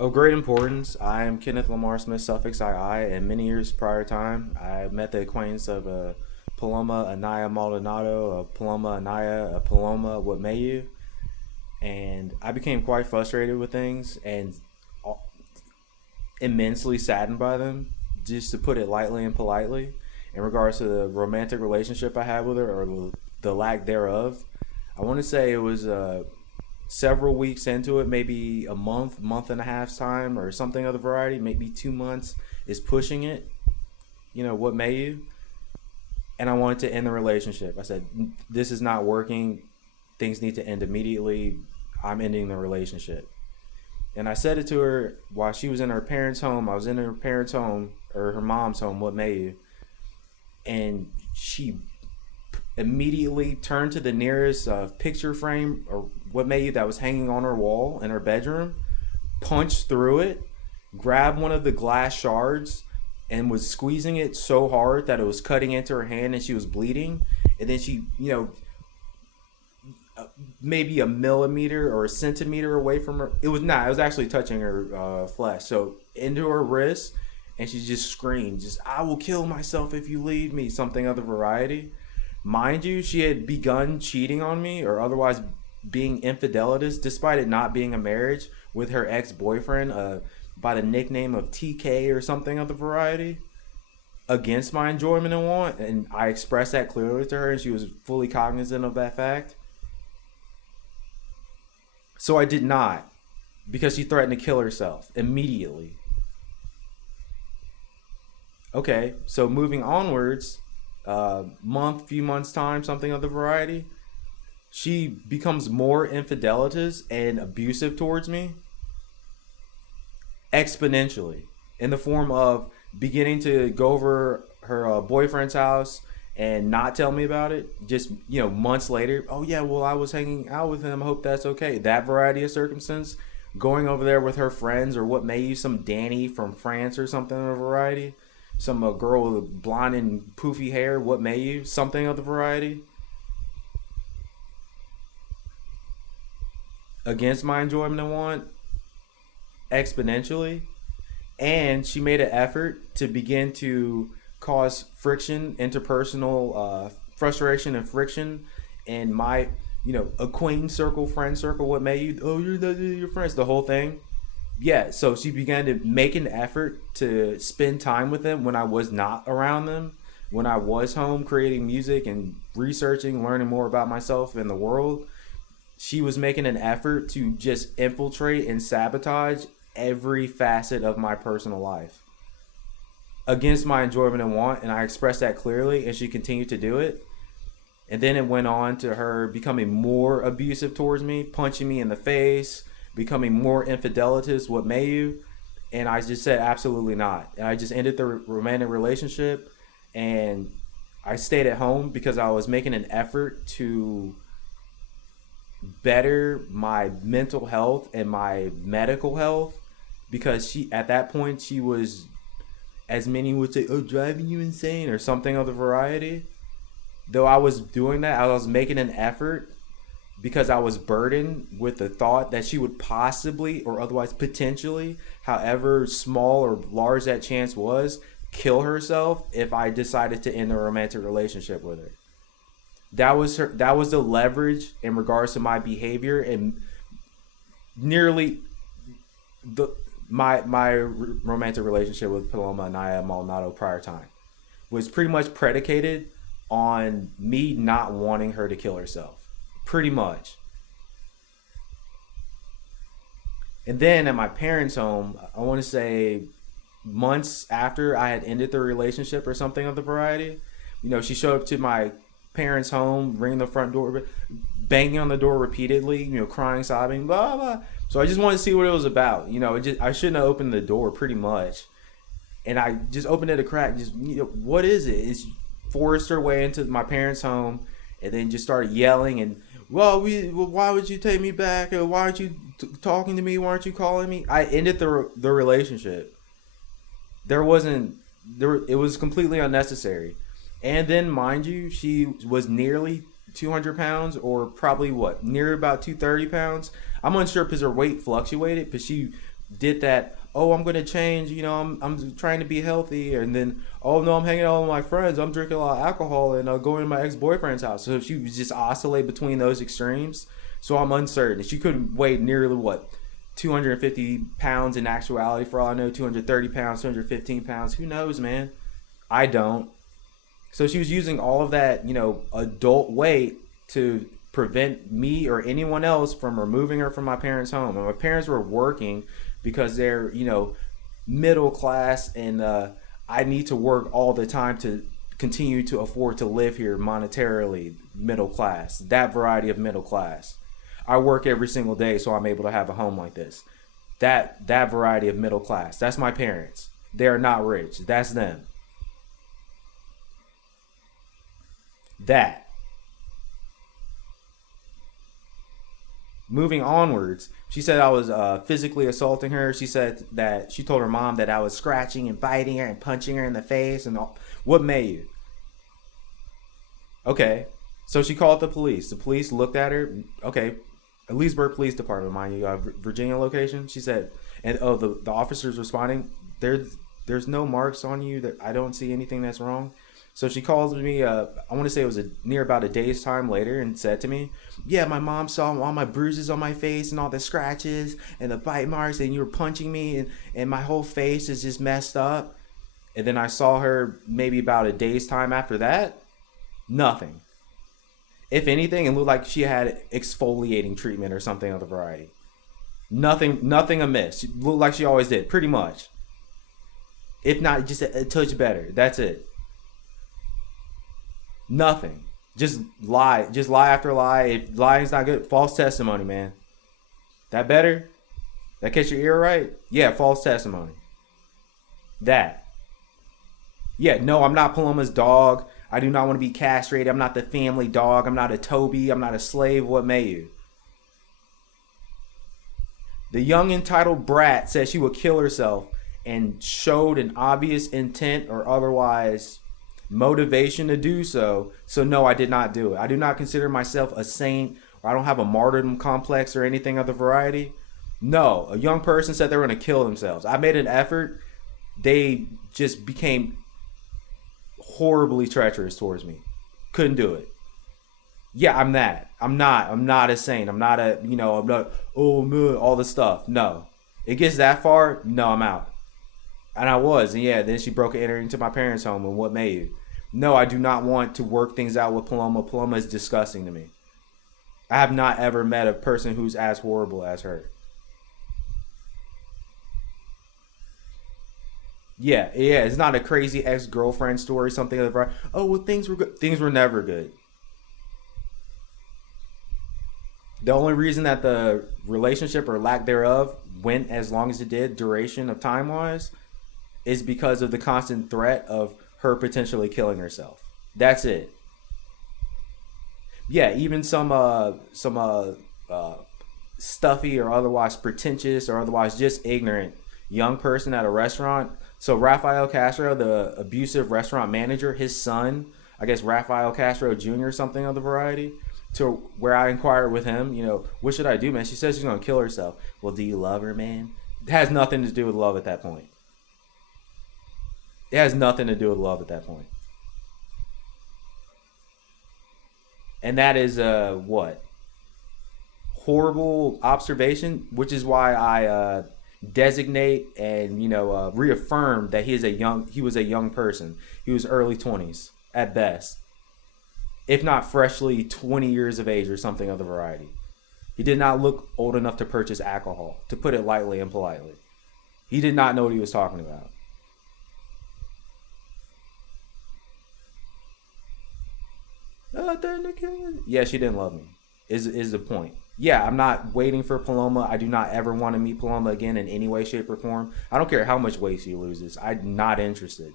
Of great importance, I am Kenneth Lamar Smith, suffix II, and many years prior time, I met the acquaintance of a Paloma Anaya Maldonado, a Paloma Anaya, a Paloma What May You, and I became quite frustrated with things and immensely saddened by them, just to put it lightly and politely, in regards to the romantic relationship I had with her, or the lack thereof. I want to say it was several weeks into it, maybe a month, month and a half's time, or something of the variety, maybe 2 months is pushing it. What may you? And I wanted to end the relationship. I said, this is not working. Things need to end immediately. I'm ending the relationship. And I said it to her while she was in her parents' home. I was in her parents' home, or her mom's home, what may you? And she immediately turned to the nearest picture frame, or what may you, that was hanging on her wall in her bedroom, punched through it, grabbed one of the glass shards, and was squeezing it so hard that it was cutting into her hand and she was bleeding. And then she, maybe a millimeter or a centimeter away from her. It was not. It was actually touching her flesh. So into her wrist, and she just screamed, "Just I will kill myself if you leave me." Something of the variety. Mind you, she had begun cheating on me or otherwise being infidelitous, despite it not being a marriage, with her ex boyfriend by the nickname of TK or something of the variety, against my enjoyment and want. And I expressed that clearly to her, and she was fully cognizant of that fact. So I did not, because she threatened to kill herself immediately. Okay, so moving onwards, few months time, something of the variety, she becomes more infidelitous and abusive towards me exponentially, in the form of beginning to go over her boyfriend's house and not tell me about it. Just months later, oh yeah, well I was hanging out with him. I hope that's okay. That variety of circumstance. Going over there with her friends, or what may you, some Danny from France or something of a variety, some girl with blonde and poofy hair. What may you, something of the variety, against my enjoyment and want exponentially. And she made an effort to begin to cause friction, interpersonal frustration and friction in my, acquaintance circle, friend circle, what may you, oh, you're not your friends, the whole thing. Yeah, so she began to make an effort to spend time with them when I was not around them, when I was home creating music and researching, learning more about myself and the world. She was making an effort to just infiltrate and sabotage every facet of my personal life against my enjoyment and want. And I expressed that clearly, and she continued to do it. And then it went on to her becoming more abusive towards me, punching me in the face, becoming more infidelitous, what may you. And I just said, absolutely not. And I just ended the romantic relationship, and I stayed at home because I was making an effort to better my mental health and my medical health, because she, at that point, she was, as many would say, oh, driving you insane or something of the variety. Though I was doing that, I was making an effort because I was burdened with the thought that she would possibly, or otherwise potentially, however small or large that chance was, kill herself if I decided to end a romantic relationship with her. That was her. That was the leverage in regards to my behavior, and nearly the my romantic relationship with Paloma Naya Maldonado prior time was pretty much predicated on me not wanting her to kill herself. Pretty much. And then at my parents' home, I want to say months after I had ended the relationship or something of the variety, she showed up to my parents' home, ringing the front door, banging on the door repeatedly, crying, sobbing, blah, blah. So I just wanted to see what it was about. I shouldn't have opened the door pretty much. And I just opened it a crack. Just, what is it? It's forced her way into my parents' home, and then just started yelling and, why would you take me back? Why aren't you talking to me? Why aren't you calling me? I ended the relationship. There wasn't there. It was completely unnecessary. And then, mind you, she was nearly 200 pounds, or probably near about 230 pounds. I'm unsure because her weight fluctuated, but she did that. Oh, I'm gonna change. I'm trying to be healthy, and then oh no, I'm hanging out with my friends. I'm drinking a lot of alcohol and going to my ex boyfriend's house. So she was just oscillate between those extremes. So I'm uncertain. She couldn't weigh nearly what 250 pounds in actuality. For all I know, 230 pounds, 215 pounds. Who knows, man? I don't. So she was using all of that, adult weight to prevent me or anyone else from removing her from my parents' home. And my parents were working because they're, middle class, and I need to work all the time to continue to afford to live here monetarily, middle class, that variety of middle class. I work every single day, so I'm able to have a home like this. That variety of middle class. That's my parents. They are not rich. That's them. That. Moving onwards, she said I was physically assaulting her. She said that she told her mom that I was scratching and biting her and punching her in the face and all. What may you? Okay. So she called the police. The police looked at her. Okay. Leesburg Police Department, mind you, Virginia location. She said, and oh, the officers responding. There's no marks on you. That I don't see anything that's wrong. So she calls me. I want to say it was near about a day's time later, and said to me, "Yeah, my mom saw all my bruises on my face and all the scratches and the bite marks, and you were punching me, and my whole face is just messed up." And then I saw her maybe about a day's time after that. Nothing. If anything, it looked like she had exfoliating treatment or something of the variety. Nothing amiss. She looked like she always did, pretty much. If not, just a touch better. That's it. Nothing. Just lie. Just lie after lie. If lying's not good, false testimony, man. That better? That catch your ear right? Yeah, false testimony. That. Yeah, no, I'm not Paloma's dog. I do not want to be castrated. I'm not the family dog. I'm not a Toby. I'm not a slave. What may you? The young entitled brat said she would kill herself and showed an obvious intent or otherwise motivation to do so. So no, I did not do it. I do not consider myself a saint, or I don't have a martyrdom complex or anything of the variety. No, a young person said they were going to kill themselves. I made an effort. They just became horribly treacherous towards me. Couldn't do it. Yeah, I'm that. I'm not. I'm not a saint. I'm not a, I'm not, oh, man, all this stuff. No. It gets that far, no, I'm out. And I was. And yeah, then she broke and entered into my parents' home. And what may you? No, I do not want to work things out with Paloma. Paloma is disgusting to me. I have not ever met a person who's as horrible as her. Yeah, it's not a crazy ex-girlfriend story, something like that. Oh, well, things were good. Things were never good. The only reason that the relationship or lack thereof went as long as it did, duration of time wise, is because of the constant threat of her potentially killing herself. That's it. Yeah, even some stuffy or otherwise pretentious or otherwise just ignorant young person at a restaurant. So Rafael Castro, the abusive restaurant manager, his son, I guess Rafael Castro Jr. something of the variety, to where I inquired with him, what should I do, man? She says she's gonna kill herself. Well, do you love her, man? It has nothing to do with love at that point. It has nothing to do with love at that point. And that is what? Horrible observation, which is why I designate and reaffirm that he was a young person. He was early 20s at best, if not freshly 20 years of age or something of the variety. He did not look old enough to purchase alcohol, to put it lightly and politely. He did not know what he was talking about. Yeah, she didn't love me. Is the point? Yeah, I'm not waiting for Paloma. I do not ever want to meet Paloma again in any way, shape, or form. I don't care how much weight she loses. I'm not interested.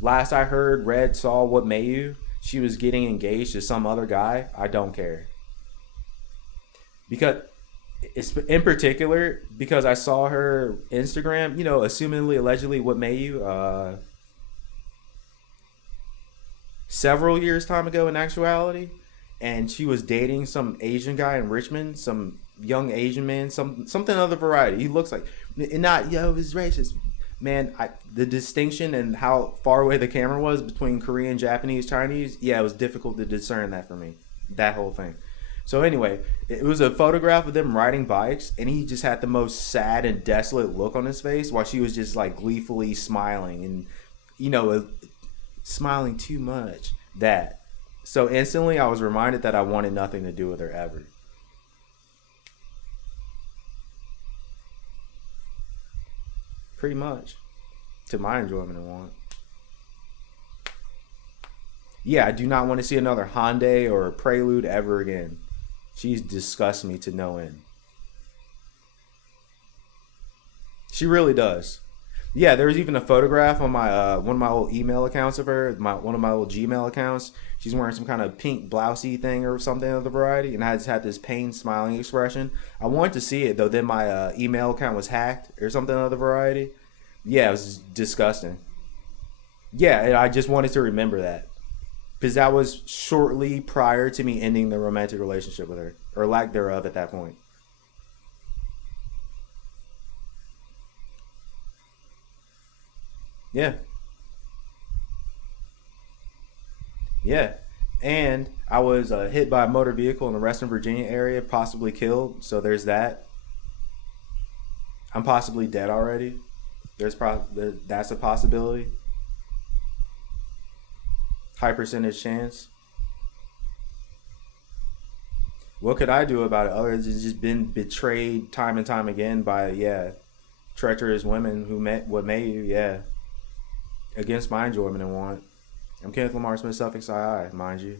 Last I heard, read, saw, what may you, she was getting engaged to some other guy. I don't care. Because, it's, in particular, because I saw her Instagram, assumingly, allegedly, what may you, several years time ago in actuality, and she was dating some Asian guy in Richmond, some young Asian man, something of the variety. He looks like, and not yo, he's racist. Man, the distinction and how far away the camera was between Korean, Japanese, Chinese, yeah, it was difficult to discern that for me. That whole thing. So anyway, it was a photograph of them riding bikes, and he just had the most sad and desolate look on his face, while she was just like gleefully smiling and, you know, smiling too much. That. So instantly, I was reminded that I wanted nothing to do with her ever. Pretty much, to my enjoyment and want. Yeah, I do not want to see another Hyundai or a Prelude ever again. She's disgusts me to no end. She really does. Yeah, there was even a photograph on my one of my old email accounts of her, my one of my old Gmail accounts. She's wearing some kind of pink blousey thing or something of the variety, and I just had this pain smiling expression. I wanted to see it though. Then my email account was hacked or something of the variety. Yeah, it was disgusting. Yeah, and I just wanted to remember that because that was shortly prior to me ending the romantic relationship with her, or lack thereof at that point. Yeah, yeah. And I was hit by a motor vehicle in the Reston, Virginia area, possibly killed. So there's that. I'm possibly dead already. That's a possibility. High percentage chance. What could I do about it other than just been betrayed time and time again by, yeah, treacherous women who met what made you, yeah, against my enjoyment and want. I'm Kenneth Lamar Smith, suffix II, mind you.